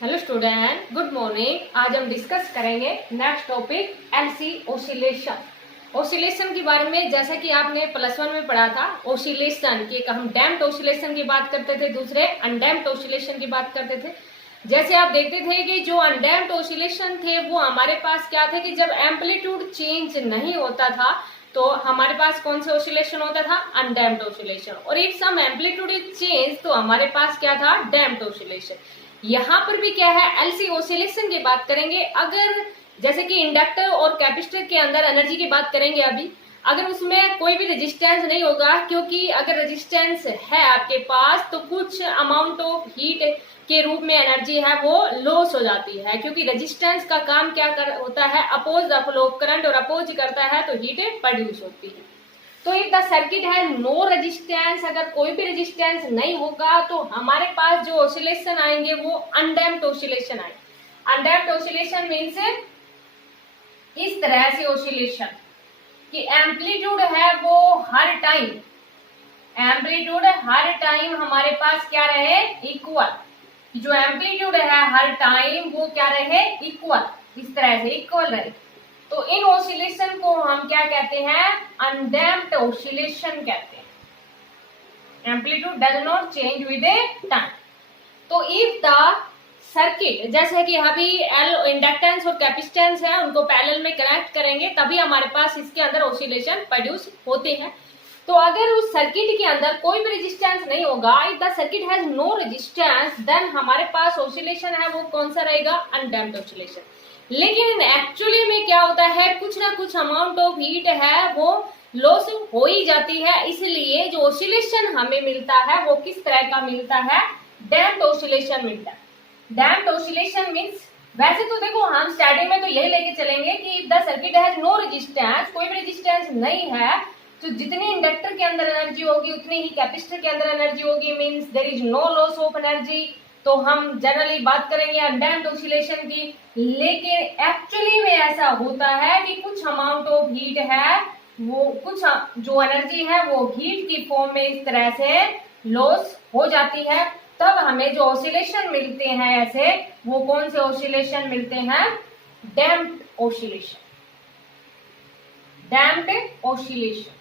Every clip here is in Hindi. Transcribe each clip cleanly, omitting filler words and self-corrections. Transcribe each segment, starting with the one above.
Hello student, good morning. आज हम डिस्कस करेंगे next topic LC oscillation. Oscillation के बारे में जैसा कि आपने +1 में पढ़ा था, ओसिलेशन की हम डैम्प्ड ओसिलेशन की बात करते थे, दूसरे अनडैम्प्ड ओसिलेशन की बात करते थे। जैसे आप देखते थे कि जो अनडैम्प्ड ओसिलेशन थे वो हमारे पास क्या थे कि जब एम्पलीट्यूड चेंज नहीं होता था तो हमारे पास कौन से ओसिलेशन होता था, अनडैम्प्ड ओसिलेशन। और if some amplitude is change तो हमारे पास क्या था, डैम्प्ड ओसिलेशन। यहाँ पर भी क्या है, एलसी ओसिलेशन की बात करेंगे। अगर जैसे कि इंडक्टर और कैपेसिटर के अंदर एनर्जी की बात करेंगे अभी, अगर उसमें कोई भी रेजिस्टेंस नहीं होगा, क्योंकि अगर रेजिस्टेंस है आपके पास तो कुछ अमाउंट ऑफ हीट के रूप में एनर्जी है वो लॉस हो जाती है, क्योंकि रेजिस्टेंस का काम क्या होता है, oppose the flow of current, और अपोज करता है तो हीट प्रोड्यूस होती है। तो इफ द सर्किट है नो रेजिस्टेंस, अगर कोई भी रेजिस्टेंस नहीं होगा तो हमारे पास जो ऑसिलेशन आएंगे वो अनडैम्प्ड ऑसिलेशन आएंगे। अनडैम्प्ड ऑसिलेशन मींस इस तरह से ऑसिलेशन कि एम्पलीट्यूड है वो हर टाइम, एम्पलीट्यूड हर टाइम हमारे पास क्या रहे, इक्वल। जो एम्पलीट्यूड है हर टाइम वो क्या रहे, इक्वल, इस तरह से इक्वल रहे। तो इन ऑसिलेशन को हम क्या कहते हैं, अनडैम्प्ड ऑसिलेशन कहते हैं। Amplitude does not change with A time. तो इफ द सर्किट, जैसे कि अभी इंडक्टेंस और कैपेसिटेंस है, उनको पैरेलल में कनेक्ट करेंगे तभी हमारे पास इसके अंदर ऑसिलेशन प्रोड्यूस होते हैं। तो अगर उस सर्किट के अंदर कोई भी रेजिस्टेंस नहीं होगा, if the circuit has no resistance, then हमारे पास ऑसिलेशन है वो कौन सा रहेगा, अनडैम्प्ड ऑसिलेशन। लेकिन एक्चुअली में क्या होता है, कुछ ना कुछ अमाउंट ऑफ हीट है वो लॉस हो ही जाती है, इसलिए जो ऑसिलेशन हमें मिलता है वो किस तरह का मिलता है, डैम्प्ड ऑसिलेशन मिलता है। डैम्प्ड ऑसिलेशन मींस, वैसे तो देखो हम स्टार्टिंग में तो यही लेके चलेंगे कि if the circuit has no resistance, कोई भी रेजिस्टेंस नहीं है, तो जितनी इंडक्टर के अंदर एनर्जी होगी उतनी ही कैपेसिटर के अंदर एनर्जी होगी, means there is no loss of energy. तो हम जनरली बात करेंगे अनडैम्प्ड ऑसिलेशन की। लेकिन एक्चुअली में ऐसा होता है कि कुछ अमाउंट ऑफ हीट है वो, कुछ जो एनर्जी है वो हीट की फॉर्म में इस तरह से लॉस हो जाती है, तब हमें जो ऑसिलेशन मिलते हैं ऐसे, वो कौन से ऑसिलेशन मिलते हैं, डैम्प्ड ऑसिलेशन। Damped oscillation.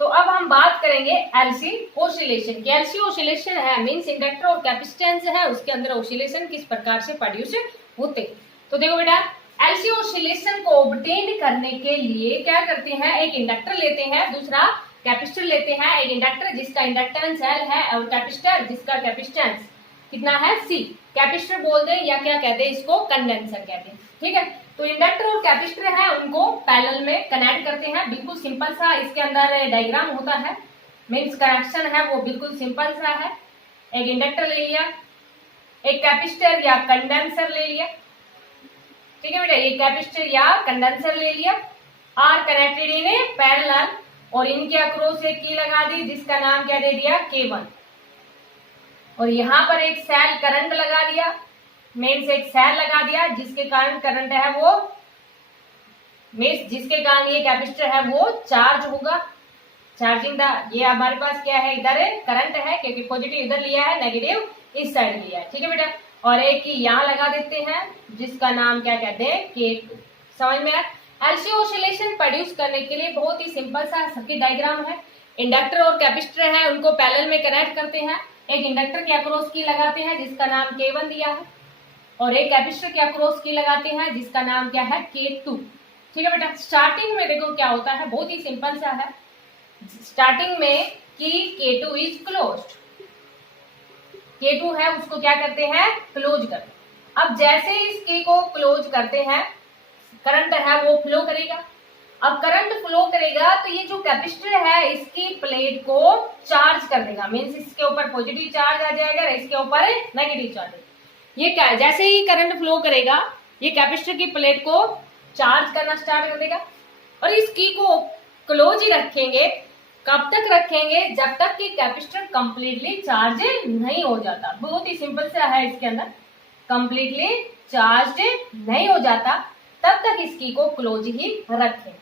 तो अब हम बात करेंगे एलसी ऑसिलेशन की। एलसी ऑसिलेशन है मींस इंडक्टर और कैपेसिटेंस है उसके अंदर ऑसिलेशन किस प्रकार से प्रोड्यूस होते हैं। तो देखो बेटा, एलसी ऑसिलेशन को ऑब्टेन करने के लिए क्या करते हैं, एक इंडक्टर लेते हैं, दूसरा कैपेसिटर लेते हैं। एक इंडक्टर जिसका इंडक्टेंस L है और कैपेसिटर जिसका कैपेसिटेंस कितना है, C। कैपेसिटर बोल दे या क्या कहते हैं इसको, कंडेंसर कहते हैं, ठीक है। तो इंडक्टर और कैपेसिटर है उनको पैरेलल में कनेक्ट करते हैं। बिल्कुल सिंपल सा इसके अंदर डायग्राम होता है, मींस कनेक्शन है वो बिल्कुल सिंपल सा है। एक इंडक्टर ले लिया, एक कैपेसिटर या कंडेंसर ले लिया, ठीक है बेटा, एक कैपेसिटर या कंडेंसर ले लिया, are connected in a parallel, और इनके अक्रॉस एक की लगा दी जिसका नाम क्या दे दिया, K1। और यहाँ पर एक सेल करंट लगा दिया, मीन्स एक सेल लगा दिया जिसके कारण करंट है वो, मीन्स जिसके कारण ये कैपेसिटर है वो चार्ज होगा, चार्जिंग द, ये हमारे पास क्या है, इधर करंट है क्योंकि पॉजिटिव इधर लिया है, नेगेटिव इस साइड लिया है, ठीक है बेटा। और एक की यहाँ लगा देते हैं जिसका नाम क्या कहते हैं, K2। समझ में आया। एलसी ऑसिलेशन प्रोड्यूस करने के लिए बहुत ही सिंपल सा सर्किट डायग्राम है। इंडक्टर और कैपेसिटर है उनको पैरेलल में कनेक्ट करते हैं, एक इंडक्टर के अक्रॉस की लगाते हैं जिसका नाम K1 दिया है, और एक कैपेसिटर के अक्रॉस की लगाते हैं जिसका नाम क्या है, K2, ठीक है बेटा। स्टार्टिंग में देखो क्या होता है, बहुत ही सिंपल सा है। स्टार्टिंग में कि K2 इज क्लोज्ड, K2 है उसको क्या करते हैं, क्लोज करते हैं। अब जैसे इस K को क्लोज करते हैं, करंट है वो फ्लो करेगा। अब करंट फ्लो करेगा तो ये जो कैपेसिटर है इसकी प्लेट को चार्ज कर देगा, मींस इसके ऊपर पॉजिटिव चार्ज आ जाएगा, इसके ऊपर नेगेटिव चार्ज। ये क्या है, जैसे ही करंट फ्लो करेगा ये कैपेसिटर की प्लेट को चार्ज करना स्टार्ट कर देगा, और इस की को क्लोज ही रखेंगे। कब तक रखेंगे, जब तक कि कैपेसिटर कंप्लीटली चार्ज नहीं हो जाता। बहुत ही सिंपल सा है इसके अंदर, कंप्लीटली चार्ज नहीं हो जाता तब तक इसकी को क्लोज ही रखें।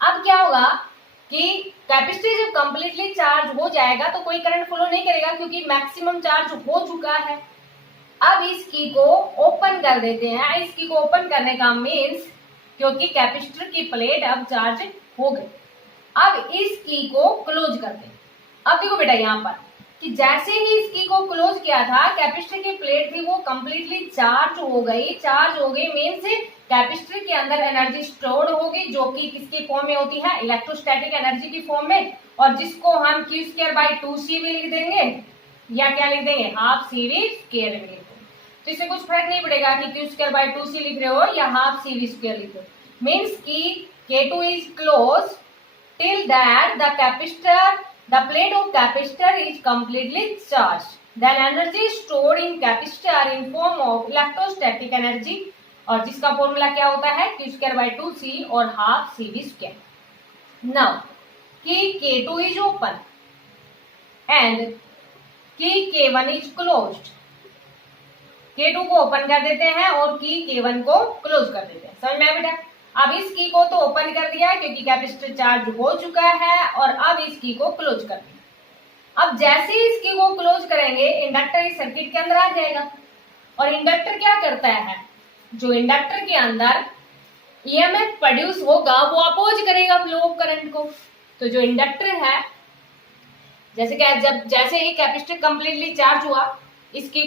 अब क्या होगा कि कैपेसिटर जब कंप्लीटली चार्ज हो जाएगा तो कोई करंट फ्लो नहीं करेगा क्योंकि मैक्सिमम चार्ज हो चुका है। अब इस की को ओपन कर देते हैं। इस की को ओपन करने का मीन्स क्योंकि कैपेसिटर की प्लेट अब चार्ज हो गई, अब इस की को क्लोज कर दें। अब देखो बेटा यहाँ पर कि जैसे ही इस की को क्लोज किया था, कैपेसिटर की प्लेट थी वो कंप्लीटली चार्ज हो गई। चार्ज हो गई मीन्स कैपेसिटर के अंदर एनर्जी स्टोर्ड होगी, जो कि किसकी फॉर्म में होती है, इलेक्ट्रोस्टैटिक एनर्जी की फॉर्म में, और जिसको हम Q2/2C भी लिख देंगे या क्या लिख देंगे, हाफ CV स्क्वायर में लिख देंगे। तो इससे कुछ फर्क नहीं पड़ेगा कि Q2/2C लिख रहे हो या हाफ CV स्क्वायर लिख रहे हो। मीन्स की K2 is close till that the plate of capacitor is completely charged. Then energy stored in capacitor in form of electrostatic energy, और जिसका फॉर्मूला क्या होता है, Q2/2C और हाफ CV स्क्वायर। Now कि K2 is open and कि K1 is closed। K2 को ओपन कर देते हैं और कि K1 को क्लोज कर देते हैं। समझ में आया बेटा? अब इस की को तो ओपन कर दिया क्योंकि कैपेसिटर चार्ज हो चुका है, और अब इस की को क्लोज कर दिया। अब जैसे ही इस की को क्लोज करेंगे, इंडक्टर इस सर्किट के अंदर आ जाएगा, और इंडक्टर क्या करता है, जो इंडक्टर के अंदर ईएमएफ प्रोड्यूस होगा वो अपोज करेगा फ्लो ऑफ करंट को। तो जो इंडक्टर है, जैसे क्या, जैसे ही कैपेसिटर कंप्लीटली चार्ज हुआ, इस की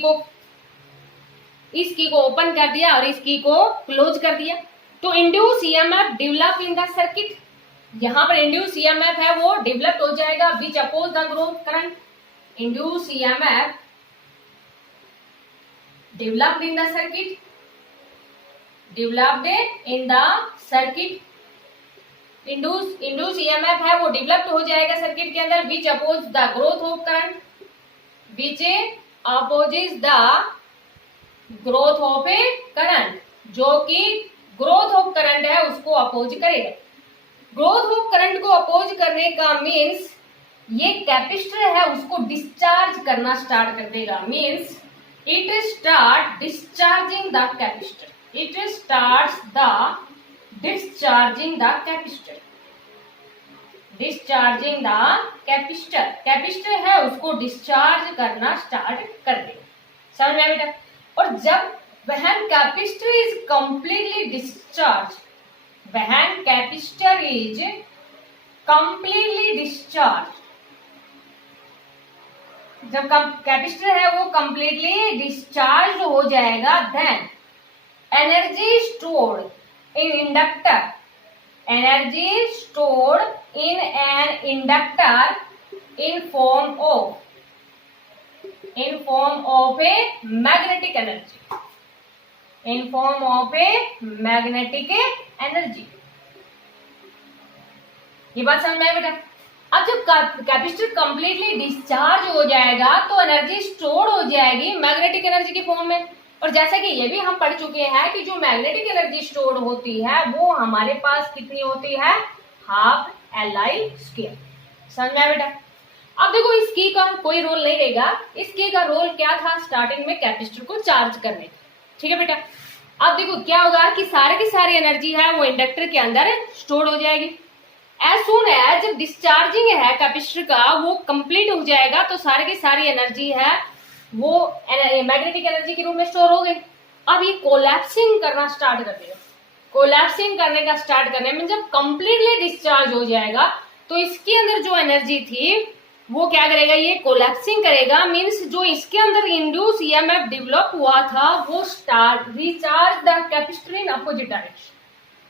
को ओपन कर दिया और इस की को क्लोज कर दिया, तो induce EMF develop in the circuit. यहां पर इंड्यूस ईएमएफ है वो डेवलप हो जाएगा which oppose the growth current. Induce EMF developed in the circuit, developed in the circuit. Induce EMF है वो डेवलप्ड हो जाएगा सर्किट के अंदर which oppose the growth of current, which opposes the growth of a current, जो कि ग्रोथ ऑफ करंट है उसको अपोज करेगा। ग्रोथ ऑफ करंट को अपोज करने का मीन्स ये कैपेसिटर है उसको डिस्चार्ज करना स्टार्ट कर देगा। Means it start discharging the capacitor, it starts the discharging the capacitor, discharging the capacitor. Capacitor है उसको डिस्चार्ज करना स्टार्ट कर देगा। समझ में आया बेटा? और जब when capacitor is completely discharged, when capacitor is completely discharged, जब कैपेसिटर है वो completely discharged हो जाएगा, then energy stored in inductor, energy stored in an inductor in form of a magnetic energy, in form of a magnetic energy। ये बात समझ में आया बेटा? अब जब कैपेसिटर कंप्लीटली डिस्चार्ज हो जाएगा तो एनर्जी स्टोर हो जाएगी मैग्नेटिक एनर्जी के फॉर्म में। और जैसा कि ये भी हम पढ़ चुके हैं कि जो मैग्नेटिक एनर्जी स्टोर होती है वो हमारे पास कितनी होती है, हाफ LI स्क्वायर। समझ में आया बेटा? अब देखो इस की का कोई रोल नहीं रहेगा। इस की का रोल क्या था, स्टार्टिंग में कैपेसिटर को चार्ज करने का। ठीक है बेटा? अब देखो क्या होगा कि सारे की सारी एनर्जी है वो इंडक्टर के अंदर स्टोर हो जाएगी। एज सून एज जब डिस्चार्जिंग है कैपेसिटर का वो कंप्लीट हो जाएगा तो सारे की सारी एनर्जी है वो मैग्नेटिक एनर्जी के रूप में स्टोर हो गई। अब ये कोलैप्सिंग करना स्टार्ट कर देगा। कोलैप्सिंग करने का स्टार्ट करने में जब कंप्लीटली डिस्चार्ज हो जाएगा तो इसके अंदर जो एनर्जी थी वो क्या करेगा, ये कोलैप्सिंग करेगा। मींस जो इसके अंदर इंड्यूस ईएमएफ डेवलप हुआ था वो start recharge the capacitor in opposite direction.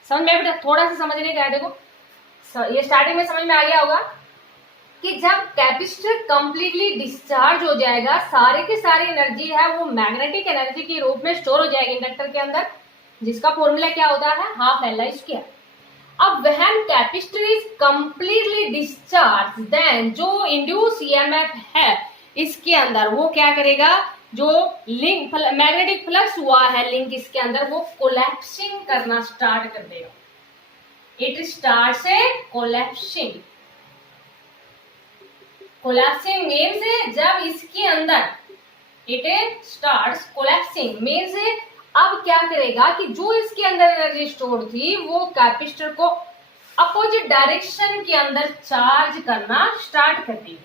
समझ में आया बेटा? थोड़ा सा समझने का है। देखो ये स्टार्टिंग में समझ में आ गया होगा कि जब कैपेसिटर कंप्लीटली डिस्चार्ज हो जाएगा सारे की सारी एनर्जी है वो मैग्नेटिक एनर्जी के रूप में स्टोर हो जाएगी इंडक्टर के अंदर, जिसका फॉर्मूला क्या होता है, हाफ LI स्क्वायर। अब when capacitor is completely discharged, then जो इंड्यूस ईएमएफ है इसके अंदर वो क्या करेगा, जो लिंक मैग्नेटिक फ्लक्स हुआ है लिंक इसके अंदर वो कोलैप्सिंग करना स्टार्ट कर देगा। It starts collapsing. Collapsing means जब इसके अंदर इट स्टार्ट्स कोलैप्सिंग मीन्स अब क्या करेगा कि जो इसके अंदर एनर्जी स्टोर थी वो कैपेसिटर को अपोजिट डायरेक्शन के अंदर चार्ज करना स्टार्ट कर देगी।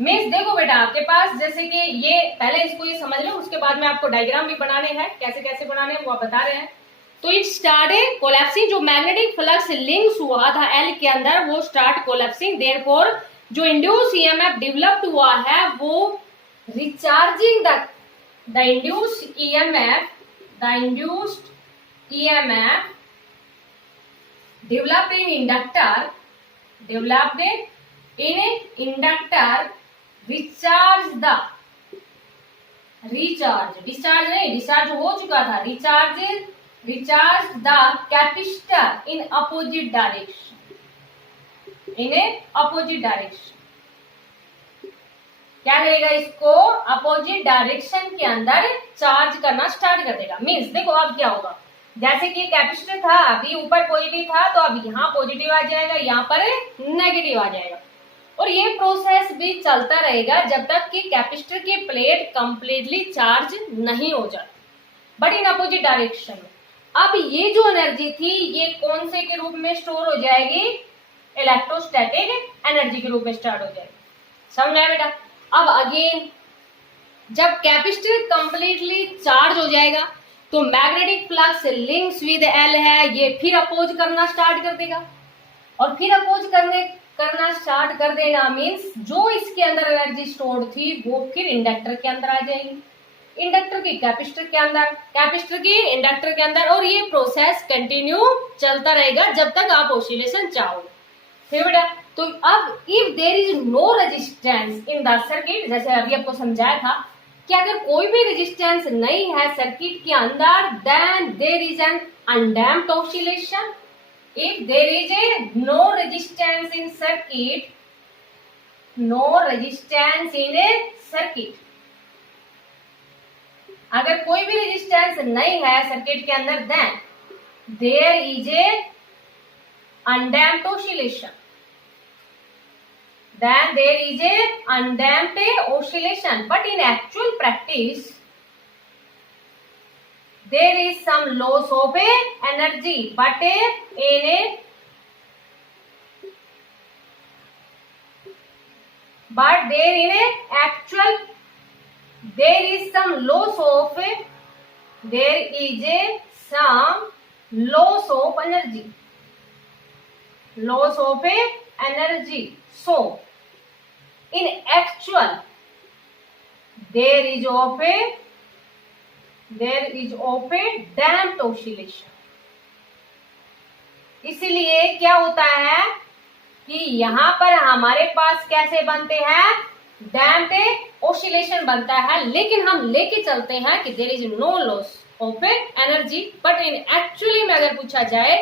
मीन्स देखो बेटा, आपके पास जैसे कि ये पहले इसको ये समझ लो, उसके बाद में आपको डायग्राम भी बनाने हैं, कैसे कैसे बनाने हैं वो आप बता रहे हैं। तो इट स्टार्टेड कोलैप्सिंग, जो मैग्नेटिक फ्लक्स लिंक्स हुआ था एल के अंदर वो स्टार्ट कोलैप्सिंग, देयरफॉर जो इंड्यूस ईएमएफ डेवलप्ड हुआ है वो recharging the induced EMF, the induced EMF developed in inductor, developed in inductor recharge the, recharge, discharge नहीं, discharge हो चुका था, recharge the capacitor in opposite direction, in a opposite direction। क्या करेगा, इसको अपोजिट डायरेक्शन के अंदर चार्ज करना स्टार्ट कर देगा। मीन्स देखो अब क्या होगा, जैसे कि कैपेसिटर था अभी ऊपर पॉजिटिव था, तो अब यहाँ पॉजिटिव आ जाएगा, यहाँ पर नेगेटिव आ जाएगा, और ये प्रोसेस भी चलता रहेगा जब तक कि कैपेसिटर की प्लेट कंप्लीटली चार्ज नहीं हो जाती, बट इन अपोजिट डायरेक्शन में। अब ये जो एनर्जी थी ये कौन से के रूप में स्टोर हो जाएगी, इलेक्ट्रोस्टैटिक एनर्जी के रूप में स्टार्ट हो जाएगी। समझ में आया बेटा। अब अगेन जब कैपेसिटर कंप्लीटली चार्ज हो जाएगा तो magnetic flux links with L है, ये फिर अपोज करना स्टार्ट कर देगा, और फिर अपोज करना स्टार्ट कर देना मीन्स जो इसके अंदर एनर्जी स्टोर्ड थी वो फिर इंडक्टर के अंदर आ जाएगी, इंडक्टर की कैपेसिटर के अंदर, कैपेसिटर की इंडक्टर के अंदर, और ये प्रोसेस कंटिन्यू चलता रहेगा जब तक आप ऑसिलेशन चाहोगे। फिर बेटा तो अब if there is no resistance in the circuit, जैसे अभी आपको समझाया था कि अगर कोई भी रेजिस्टेंस नहीं है सर्किट के अंदर, then there is an undamped oscillation. If there is a no resistance in circuit, no resistance in a circuit, अगर कोई भी रेजिस्टेंस नहीं है सर्किट के अंदर, then there is a undamped oscillation, then there is a undamped oscillation, but in actual practice there is some loss of a energy, but in a but there in a actual there is some loss of a, there is a some loss of energy, loss of a energy, so in actual there is of a damped oscillation। इसलिए क्या होता है कि यहाँ पर हमारे पास कैसे बनते हैं, डैम्प्ड ऑसिलेशन बनता है, लेकिन हम लेके चलते हैं कि there is no loss of energy, but in actually में अगर पूछा जाए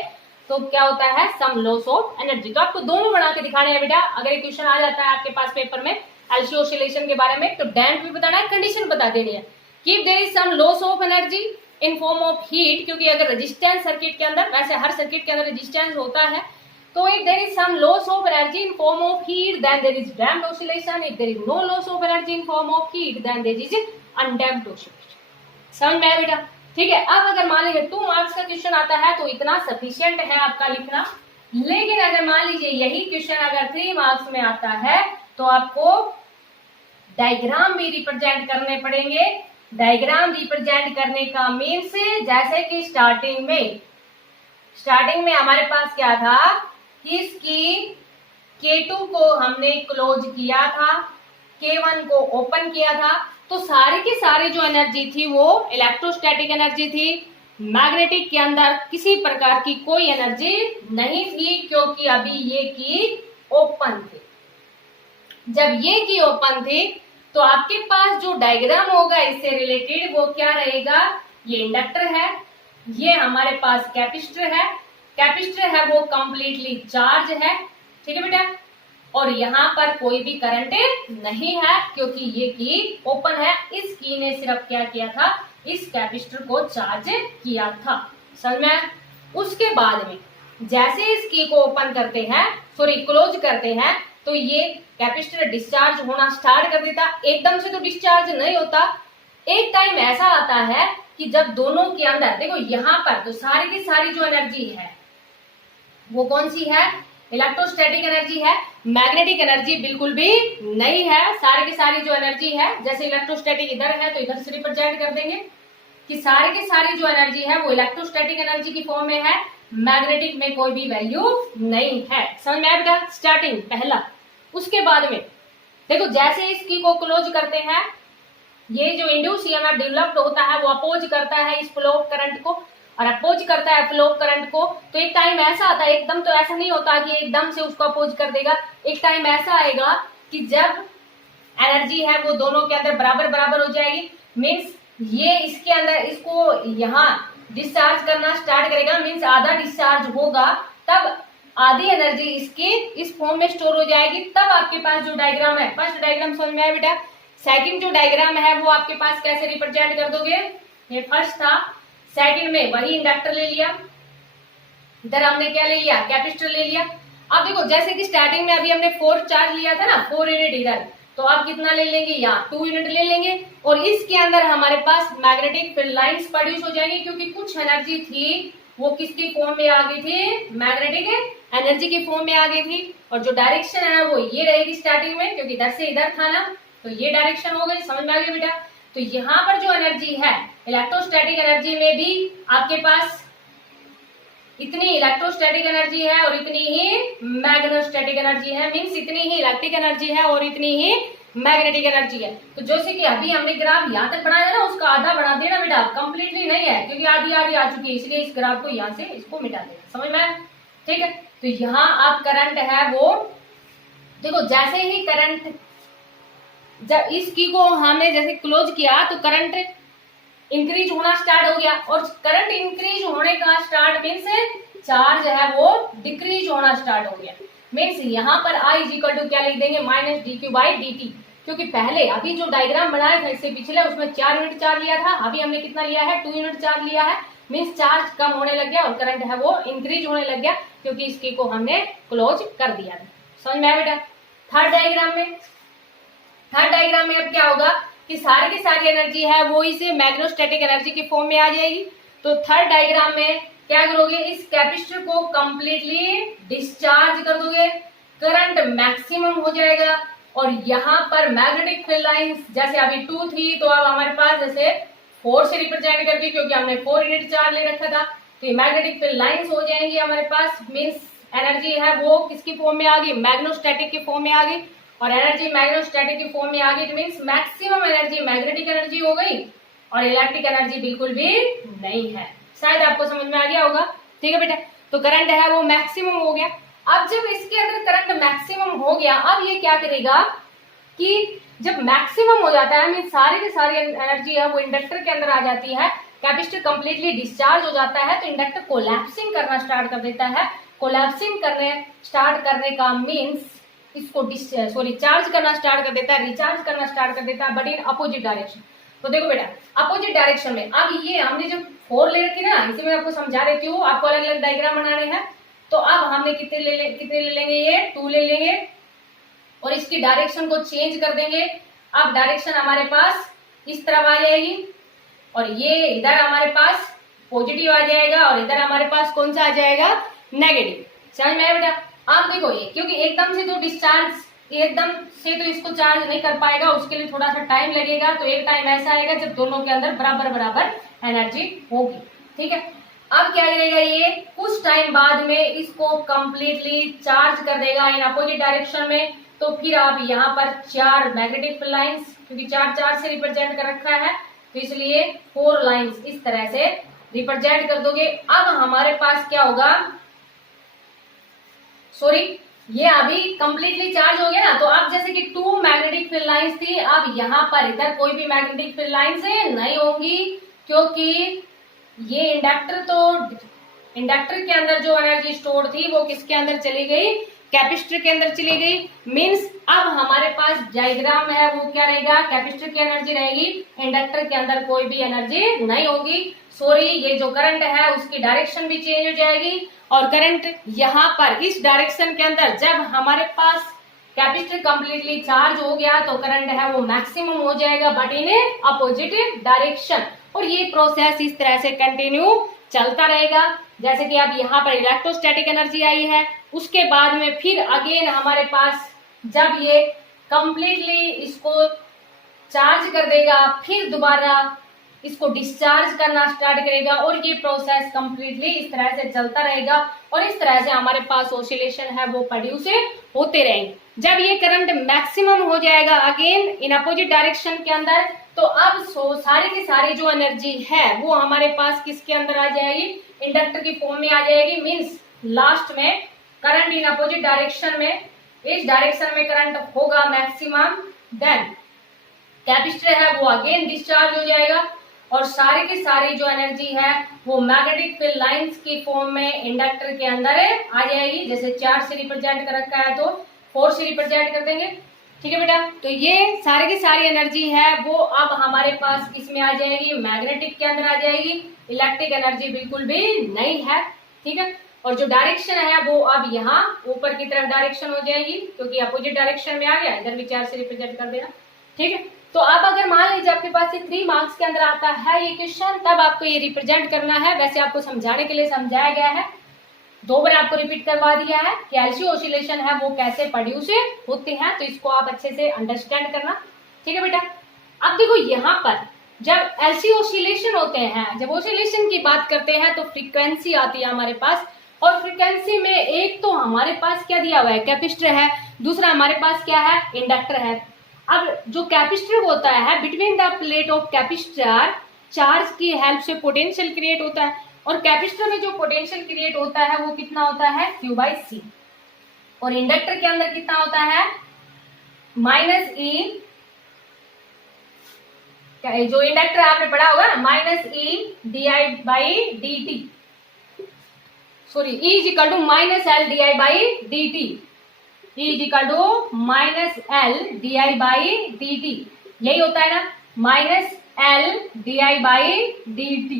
तो क्या होता है, सम लॉस ऑफ एनर्जी। तो आपको दोनों बना के दिखाने हैं बेटा। अगर एक क्वेश्चन आ जाता है आपके पास पेपर में एलसी ऑसिलेशन के बारे में, तो डैम्प भी बताना है, कंडीशन बता देनी है कि there is some loss of energy in form of heat, क्योंकि अगर रेजिस्टेंस सर्किट के अंदर, वैसे हर सर्किट के अंदर रेजिस्टेंस होता है, तो if there is some loss of energy in form of heat then there is damped oscillation, if there is no loss of energy in form of heat then there is undamped oscillation. समझ में आया बेटा। ठीक है, अब अगर मान लीजिए 2 मार्क्स का क्वेश्चन आता है तो इतना सफिशिएंट है आपका लिखना, लेकिन अगर मान लीजिए यही क्वेश्चन अगर 3 मार्क्स में आता है तो आपको डायग्राम भी रिप्रेजेंट करने पड़ेंगे। डायग्राम रिप्रेजेंट करने का मीन्स जैसे कि स्टार्टिंग में हमारे पास क्या था कि इसकी K2 को हमने क्लोज किया था, K1 को ओपन किया था, तो सारे की सारी जो एनर्जी थी वो इलेक्ट्रोस्टैटिक एनर्जी थी। मैग्नेटिक के अंदर किसी प्रकार की कोई एनर्जी नहीं थी, क्योंकि अभी ये की ओपन थी। जब ये की ओपन थी तो आपके पास जो डायग्राम होगा इससे रिलेटेड वो क्या रहेगा, ये इंडक्टर है, ये हमारे पास कैपेसिटर है वो कंप्लीटली चार्ज है, ठीक है बेटा, और यहाँ पर कोई भी करंट नहीं है क्योंकि ये की ओपन है। इस की ने सिर्फ क्या किया था, इस कैपेसिटर को चार्ज किया था। समझ में। उसके बाद में जैसे इस की को ओपन करते हैं, सॉरी क्लोज करते हैं, तो ये कैपेसिटर डिस्चार्ज होना स्टार्ट कर देता। एकदम से तो डिस्चार्ज नहीं होता, एक टाइम ऐसा आता है कि जब दोनों के अंदर देखो यहाँ पर तो सारी की सारी जो एनर्जी है वो कौन सी है, इलेक्ट्रोस्टैटिक एनर्जी है, मैग्नेटिक एनर्जी बिल्कुल भी नहीं है। सारी की सारी जो एनर्जी है, जैसे इलेक्ट्रोस्टैटिक इधर है तो इधर से रिप्रेजेंट कर देंगे कि सारी की सारी जो एनर्जी है वो इलेक्ट्रोस्टैटिक एनर्जी की फॉर्म में है, मैग्नेटिक में कोई भी वैल्यू नहीं है। समझ में आएगा? स्टार्टिंग पहला। उसके बाद में देखो, जैसे इसकी को क्लोज करते हैं, ये जो इंड्यूस ईएमएफ डेवलप्ड होता है वो अपोज करता है इस फ्लो ऑफ करंट को, और अपोज करता है फ्लो ऑफ करंट को, तो एक टाइम ऐसा आता है, एकदम तो ऐसा नहीं होता कि एकदम से उसको अपोज कर देगा। एक टाइम ऐसा आएगा कि जब एनर्जी है वो दोनों के अंदर बराबर बराबर हो जाएगी। मीन्स ये इसके अंदर इसको यहाँ डिस्चार्ज करना स्टार्ट करेगा, मीन्स आधा डिस्चार्ज होगा, तब आधी एनर्जी इसकी इस फॉर्म में स्टोर हो जाएगी। तब आपके पास जो डायग्राम है, फर्स्ट डायग्राम समझ में आया बेटा? सेकंड जो डायग्राम है वो आपके पास कैसे रिप्रेजेंट कर दोगे? ये फर्स्ट था, सेकंड में वही इंडक्टर ले लिया, इधर हमने क्या ले लिया? कैपेसिटर ले लिया। अब देखो, जैसे कि स्टार्टिंग में अभी हमने 4 चार्ज लिया था ना, 4 यूनिट इधर, तो आप कितना ले लेंगे? यहाँ 2 यूनिट ले लेंगे, और इसके अंदर हमारे पास मैग्नेटिक फील्ड लाइंस प्रोड्यूस हो जाएंगी, क्योंकि कुछ एनर्जी थी वो किसकी फॉर्म में आ गई थी? मैग्नेटिक एनर्जी की फॉर्म में आ गई थी। और जो डायरेक्शन है वो ये रहेगी स्टार्टिंग में, क्योंकि इधर से इधर था ना, तो ये डायरेक्शन हो गई। समझ में आ गया बेटा? तो यहाँ पर जो एनर्जी है इलेक्ट्रोस्टैटिक एनर्जी में भी आपके पास इतनी इलेक्ट्रोस्टैटिक एनर्जी है और इतनी ही मैग्नेटोस्टैटिक एनर्जी है, मींस इतनी ही इलेक्ट्रिक एनर्जी है और इतनी ही मैग्नेटिक एनर्जी है। तो जैसे कि अभी हमने ग्राफ यहाँ तक बनाया ना, उसका आधा बना देना बेटा, कंप्लीटली नहीं है क्योंकि आधी आधी आ चुकी है, इसलिए इस ग्राफ को यहाँ से इसको मिटा देना। समझ में? ठीक है। तो यहाँ आप करंट है वो देखो, जैसे ही करंट जब इस की को हमने जैसे क्लोज किया तो करंट इंक्रीज होना स्टार्ट हो गया, और करंट इंक्रीज होने का स्टार्ट मीन्स चार्ज है वो डिक्रीज होना स्टार्ट हो गया। मीन्स यहाँ पर I इज इक्वल टू क्या लिख देंगे? माइनस dq बाई dt, क्योंकि पहले अभी जो डायग्राम बनाया था इससे पिछले उसमें 4 यूनिट चार्ज लिया था, अभी हमने कितना लिया है? 2 यूनिट चार्ज लिया है। मीन्स चार्ज कम होने लग गया और करंट है वो इंक्रीज होने लग गया, क्योंकि इसकी को हमने क्लोज कर दिया था। समझ में आया बेटा? थर्ड डायग्राम में अब क्या होगा कि सारी की सारी एनर्जी है वो इसे मैग्नेटोस्टैटिक एनर्जी की फॉर्म में आ जाएगी। तो थर्ड डायग्राम में क्या करोगे? इस कैपेसिटर को कंप्लीटली डिस्चार्ज कर दोगे, करंट मैक्सिमम हो जाएगा, और यहाँ पर मैग्नेटिक फील्ड लाइंस जैसे अभी 2 थी तो अब हमारे पास जैसे 4 से रिप्रेजेंट करके, क्योंकि हमने 4 यूनिट चार्ज ले रखा था, तो ये मैग्नेटिक फील्ड लाइंस हो जाएंगी हमारे पास। मीन्स एनर्जी है वो किसकी फॉर्म में आ गई? मैग्नेटोस्टैटिक की फॉर्म में आ गई, और एनर्जी मैग्नेटोस्टैटिक की फॉर्म में आ गई, means maximum energy magnetic energy हो गई और इलेक्ट्रिक एनर्जी बिल्कुल भी नहीं है। शायद आपको समझ में आ गया होगा। ठीक है बेटा? तो करंट है वो मैक्सिमम हो गया। अब जब इसके अंदर करंट मैक्सिमम हो गया, अब ये क्या करेगा कि जब मैक्सिमम हो जाता है, मीन सारी की सारी एनर्जी है वो इंडक्टर के अंदर आ जाती है, कैपेसिटर कंप्लीटली डिस्चार्ज हो जाता है, तो इंडक्टर कोलैप्सिंग करना स्टार्ट कर देता है। कोलैप्सिंग करने स्टार्ट करने का मीन्स इसको चार्ज करना स्टार्ट कर देता है, रिचार्ज करना स्टार्ट कर देता है, बट इन अपोजिट डायरेक्शन। तो देखो बेटा, अपोजिट डायरेक्शन में अब ये हमने जब 4 ले रखी ना, इसे मैं आपको समझा देती हूँ, आपको अलग अलग डायग्राम बनाने हैं। तो अब हमने कितने ले लेंगे? ये 2 ले लेंगे, और इसकी डायरेक्शन को चेंज कर देंगे। अब डायरेक्शन हमारे पास इस तरफ आ जाएगी, और ये इधर हमारे पास पॉजिटिव आ जाएगा, और इधर हमारे पास कौन सा आ जाएगा? नेगेटिव। समझ में आया बेटा? अब देखो, ये क्योंकि एकदम से तो डिस्चार्ज एकदम से तो इसको चार्ज नहीं कर पाएगा, उसके लिए थोड़ा सा टाइम लगेगा। तो एक टाइम ऐसा आएगा जब दोनों के अंदर बराबर बराबर एनर्जी होगी। ठीक है? अब क्या करेगा? ये कुछ टाइम बाद में इसको कंप्लीटली चार्ज कर देगा इन अपोजिट डायरेक्शन में। तो फिर आप यहाँ पर 4 मैग्नेटिक लाइंस, क्योंकि 4 से रिप्रेजेंट कर रखा है, तो इसलिए 4 लाइंस इस तरह से रिप्रेजेंट कर दोगे। अब हमारे पास क्या होगा? ये अभी कंप्लीटली चार्ज हो गया ना, तो अब जैसे कि 2 मैग्नेटिक फील्ड लाइंस थी, अब यहाँ पर इधर कोई भी मैग्नेटिक फील्ड लाइंस नहीं होंगी, क्योंकि ये इंडक्टर के अंदर जो एनर्जी स्टोर थी वो किसके अंदर चली गई? कैपेसिटर के अंदर चली गई। मींस अब हमारे पास डायग्राम है वो क्या रहेगा? कैपेसिटर की एनर्जी रहेगी, इंडक्टर के अंदर कोई भी एनर्जी नहीं होगी। ये जो करंट है उसकी डायरेक्शन भी चेंज हो जाएगी, और करंट यहाँ पर इस डायरेक्शन के अंदर जब हमारे पास कैपेसिटर कंप्लीटली चार्ज हो गया तो करंट है वो मैक्सिमम हो जाएगा, बट इन अपोजिट डायरेक्शन। और ये प्रोसेस इस तरह से कंटिन्यू चलता रहेगा। जैसे कि अब यहाँ पर इलेक्ट्रोस्टैटिक एनर्जी आई है, उसके बाद में फिर अगेन हमारे पास जब ये कंप्लीटली इसको चार्ज कर देगा, फिर दोबारा इसको डिस्चार्ज करना स्टार्ट करेगा और ये प्रोसेस कंप्लीटली इस तरह से चलता रहेगा और इस तरह से हमारे पास ऑसिलेशन है वो प्रोड्यूस होते रहेंगे। जब ये करंट मैक्सिमम हो जाएगा अगेन इन अपोजिट डायरेक्शन के अंदर, तो अब सारी की सारी जो एनर्जी है वो हमारे पास किसके अंदर आ जाएगी, इंडक्टर की फॉर्म में आ जाएगी। मींस लास्ट में करंट इन अपोजिट डायरेक्शन में, इस डायरेक्शन में करंट होगा मैक्सिमम, देन कैपेसिटर है वो अगेन डिस्चार्ज हो जाएगा और सारी की सारी जो एनर्जी है वो मैग्नेटिक फील्ड लाइंस की फॉर्म में इंडक्टर के अंदर आ जाएगी। जैसे 4 से रिप्रेजेंट कर रखा है तो 4 से रिप्रेजेंट कर देंगे। ठीक है बेटा, तो ये सारी की सारी एनर्जी है वो अब हमारे पास किसमें आ जाएगी, मैग्नेटिक के अंदर आ जाएगी। इलेक्ट्रिक एनर्जी बिल्कुल भी नहीं है। ठीक है, और जो डायरेक्शन है वो अब यहाँ ऊपर की तरफ डायरेक्शन हो जाएगी क्योंकि अपोजिट डायरेक्शन में आ गया, इधर भी 4 से रिप्रेजेंट कर देना। ठीक है, तो अब अगर मान लीजिए आपके पास ये 3 मार्क्स के अंदर आता है ये क्वेश्चन, तब आपको ये रिप्रेजेंट करना है। वैसे आपको समझाने के लिए समझाया गया है, 2 बार आपको रिपीट करवा दिया है कि एलसी ऑसिलेशन है वो कैसे प्रोड्यूस होते हैं, तो इसको आप अच्छे से अंडरस्टैंड करना। ठीक है बेटा, अब देखो यहाँ पर जब एलसी ऑसिलेशन होते हैं, जब ऑसिलेशन की बात करते हैं तो फ्रीक्वेंसी आती है हमारे पास, और फ्रीक्वेंसी में एक तो हमारे पास क्या दिया हुआ है, कैपेसिटर है, दूसरा हमारे पास क्या है, इंडक्टर है। अब जो कैपेसिटर होता है, between the plate of capacitor charge की हेल्प से पोटेंशियल क्रिएट होता है, और कैपेसिटर में जो पोटेंशियल क्रिएट होता है वो कितना होता है, Q/C। और इंडक्टर के अंदर कितना होता है, -E, जो इंडक्टर आपने पढ़ा होगा ना, -E/di/dt, sorry, E = -L/di/dt, E = -L/di/dt, यही होता है ना, -L/di/dt।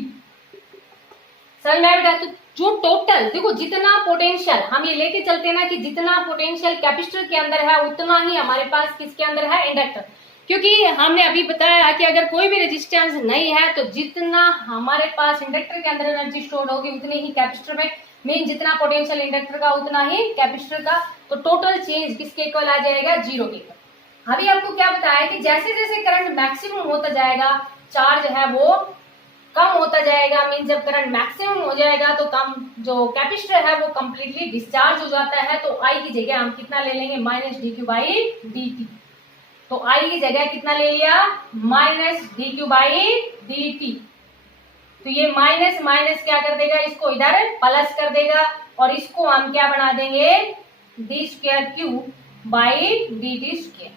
समझ में आया बेटा? तो जो टोटल देखो जितना पोटेंशियल हम ये लेके चलते हैं ना कि जितना पोटेंशियल कैपेसिटर के अंदर है उतना ही हमारे पास किसके अंदर है, इंडक्टर। क्योंकि हमने अभी बताया कि अगर कोई भी रेजिस्टेंस नहीं है तो जितना हमारे पास इंडक्टर के अंदर एनर्जी स्टोर होगी उतनी ही कैपेसिटर में, मीन जितना पोटेंशियल इंडक्टर का उतना ही कैपेसिटर का, तो टोटल चेंज किसके इक्वल आ जाएगा, 0 के इक्वल। अभी आपको क्या बताया कि जैसे जैसे करंट मैक्सिमम होता जाएगा चार्ज है वो कम होता जाएगा। मीन जब करंट मैक्सिमम हो जाएगा तो कम जो कैपेसिटर है वो कंप्लीटली डिस्चार्ज हो जाता है, तो आई की जगह हम कितना ले लेंगे, -dq/dt। तो आई की जगह कितना ले लिया, -dq/dt। तो ये माइनस माइनस क्या कर देगा, इसको इधर प्लस कर देगा और इसको हम क्या बना देंगे, d²q/dt²।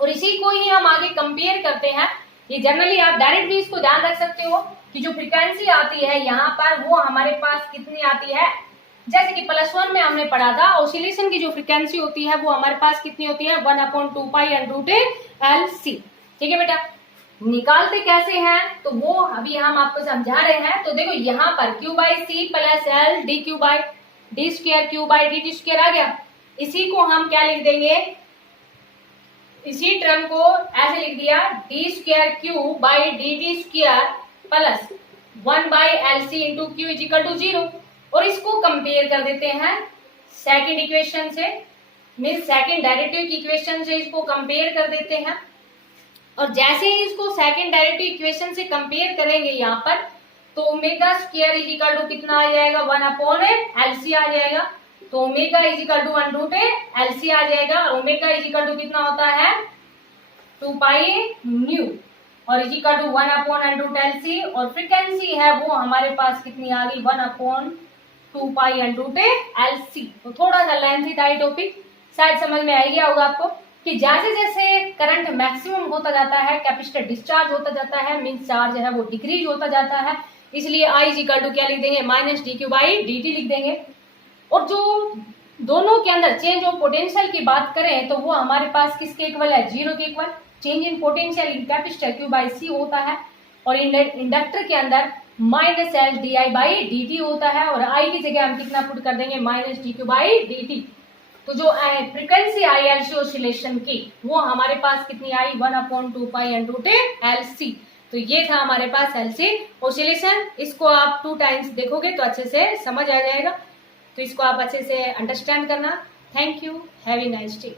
और इसी को ही हम आगे कंपेयर करते हैं। ये जनरली आप डायरेक्ट भी इसको ध्यान रख सकते हो कि जो फ्रीक्वेंसी आती है यहाँ पर वो हमारे पास कितनी आती है, जैसे कि +1 में हमने पढ़ा था ऑसिलेशन की जो फ्रीक्वेंसी होती है वो हमारे पास कितनी होती है, 1/2π√LC। ठीक है बेटा, निकालते कैसे हैं तो वो अभी हम आपको समझा रहे हैं। तो देखो यहाँ पर Q/C + L d²q/dt² आ गया। इसी को हम क्या लिख देंगे, इसी टर्म को ऐसे लिख दिया, d²q/dt² + 1/LC × Q = 0। और इसको कंपेयर कर देते हैं सेकंड इक्वेशन से, मीन सेकंड डेरिवेटिव की इक्वेशन से इसको कंपेयर कर देते हैं। और जैसे ही इसको सेकंड डेरिवेटिव इक्वेशन से कंपेयर करेंगे यहाँ पर, तो ω² कितना आ जाएगा, 1/LC आ जाएगा। तो ω √LC आ जाएगा। ω कितना होता है, 2πν, और =1/√LC, और फ्रीक्वेंसी है वो हमारे पास कितनी आ गई, 1/2π√LC। तो थोड़ा सा लेंथी था ये टॉपिक, शायद समझ में आ गया होगा आपको कि जैसे जैसे करंट मैक्सिमम होता जाता है कैपेसिटर डिस्चार्ज होता जाता है, मीन चार्ज है वो डिक्रीज होता जाता है। इसलिए I = क्या लिख देंगे, -dq/dt लिख देंगे। और जो दोनों के अंदर चेंज ऑफ पोटेंशियल की बात करें तो वो हमारे पास किसके इक्वल है, 0 के equal. Change in potential in capacitor Q/C होता है, और इंडक्टर के अंदर -L/di/dt होता है, और I की जगह हम कितना पुट कर देंगे, -dq/dt। तो जो फ्रीक्वेंसी आई एलसी ऑसिलेशन की वो हमारे पास कितनी आई, 1/2π√LC। तो ये था हमारे पास एलसी ऑसिलेशन। इसको आप 2 टाइम्स देखोगे तो अच्छे से समझ आ जाएगा। तो इसको आप अच्छे से अंडरस्टैंड करना। Thank you, have a nice day.